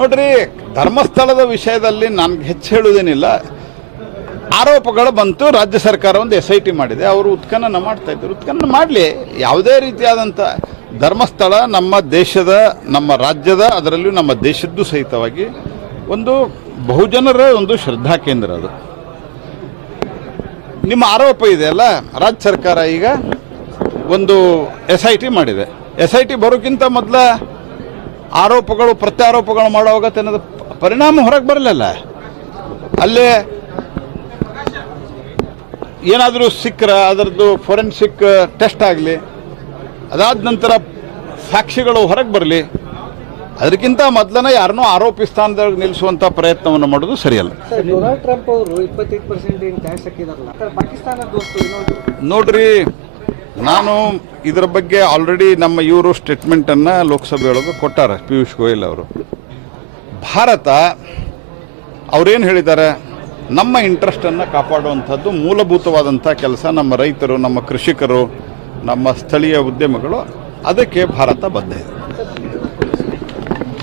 ನೋಡ್ರಿ, ಧರ್ಮಸ್ಥಳದ ವಿಷಯದಲ್ಲಿ ನನಗೆ ಹೆಚ್ಚು ಹೇಳುವುದೇನಿಲ್ಲ. ಆರೋಪಗಳು ಬಂತು, ರಾಜ್ಯ ಸರ್ಕಾರ ಒಂದು SIT ಮಾಡಿದೆ, ಅವರು ಉತ್ಖನನ ಮಾಡ್ತಾ ಇದ್ದರು. ಉತ್ಖನನ ಮಾಡಲಿ. ಯಾವುದೇ ರೀತಿಯಾದಂಥ ಧರ್ಮಸ್ಥಳ ನಮ್ಮ ದೇಶದ, ನಮ್ಮ ರಾಜ್ಯದ, ಅದರಲ್ಲೂ ನಮ್ಮ ದೇಶದ್ದು ಸಹಿತವಾಗಿ ಒಂದು ಬಹುಜನರ ಒಂದು ಶ್ರದ್ಧಾ ಕೇಂದ್ರ ಅದು. ನಿಮ್ಮ ಆರೋಪ ಇದೆಯಲ್ಲ, ರಾಜ್ಯ ಸರ್ಕಾರ ಈಗ ಒಂದು SIT ಮಾಡಿದೆ. SIT ಬರೋಕ್ಕಿಂತ ಮೊದಲ ಆರೋಪಗಳು ಪ್ರತ್ಯಾರೋಪಗಳು ಮಾಡುವಾಗ ತನ್ನದ ಪರಿಣಾಮ ಹೊರಗೆ ಬರಲಿಲ್ಲ. ಅಲ್ಲೇ ಏನಾದರೂ ಸಿಕ್ಕರೆ ಅದರದ್ದು ಫೋರೆನ್ಸಿಕ್ ಟೆಸ್ಟ್ ಆಗಲಿ, ಅದಾದ ನಂತರ ಸಾಕ್ಷಿಗಳು ಹೊರಗೆ ಬರಲಿ. ಅದಕ್ಕಿಂತ ಮೊದಲನೇ ಯಾರನ್ನೂ ಆರೋಪಿ ಸ್ಥಾನದಲ್ಲಿ ನಿಲ್ಲಿಸುವಂಥ ಪ್ರಯತ್ನವನ್ನು ಮಾಡೋದು ಸರಿಯಲ್ಲ. ಡೊನಾಲ್ಡ್ ಟ್ರಂಪ್ ಅವರು 25% ಟ್ಯಾಕ್ಸ್ ಹಾಕಿದಾರಲ್ಲ, ಪಾಕಿಸ್ತಾನ ನೋಡ್ರಿ, ನಾನು ಇದರ ಬಗ್ಗೆ ಆಲ್ರೆಡಿ ನಮ್ಮ ಇವರು ಸ್ಟೇಟ್ಮೆಂಟನ್ನು ಲೋಕಸಭೆಯೊಳಗೆ ಕೊಟ್ಟಾರೆ, ಪಿಯೂಷ್ ಗೋಯಲ್ ಅವರು. ಭಾರತ ಅವರೇನು ಹೇಳಿದ್ದಾರೆ, ನಮ್ಮ ಇಂಟ್ರೆಸ್ಟನ್ನು ಕಾಪಾಡುವಂಥದ್ದು ಮೂಲಭೂತವಾದಂಥ ಕೆಲಸ. ನಮ್ಮ ರೈತರು, ನಮ್ಮ ಕೃಷಿಕರು, ನಮ್ಮ ಸ್ಥಳೀಯ ಉದ್ಯಮಗಳು, ಅದಕ್ಕೆ ಭಾರತ ಬದ್ಧ ಇದೆ.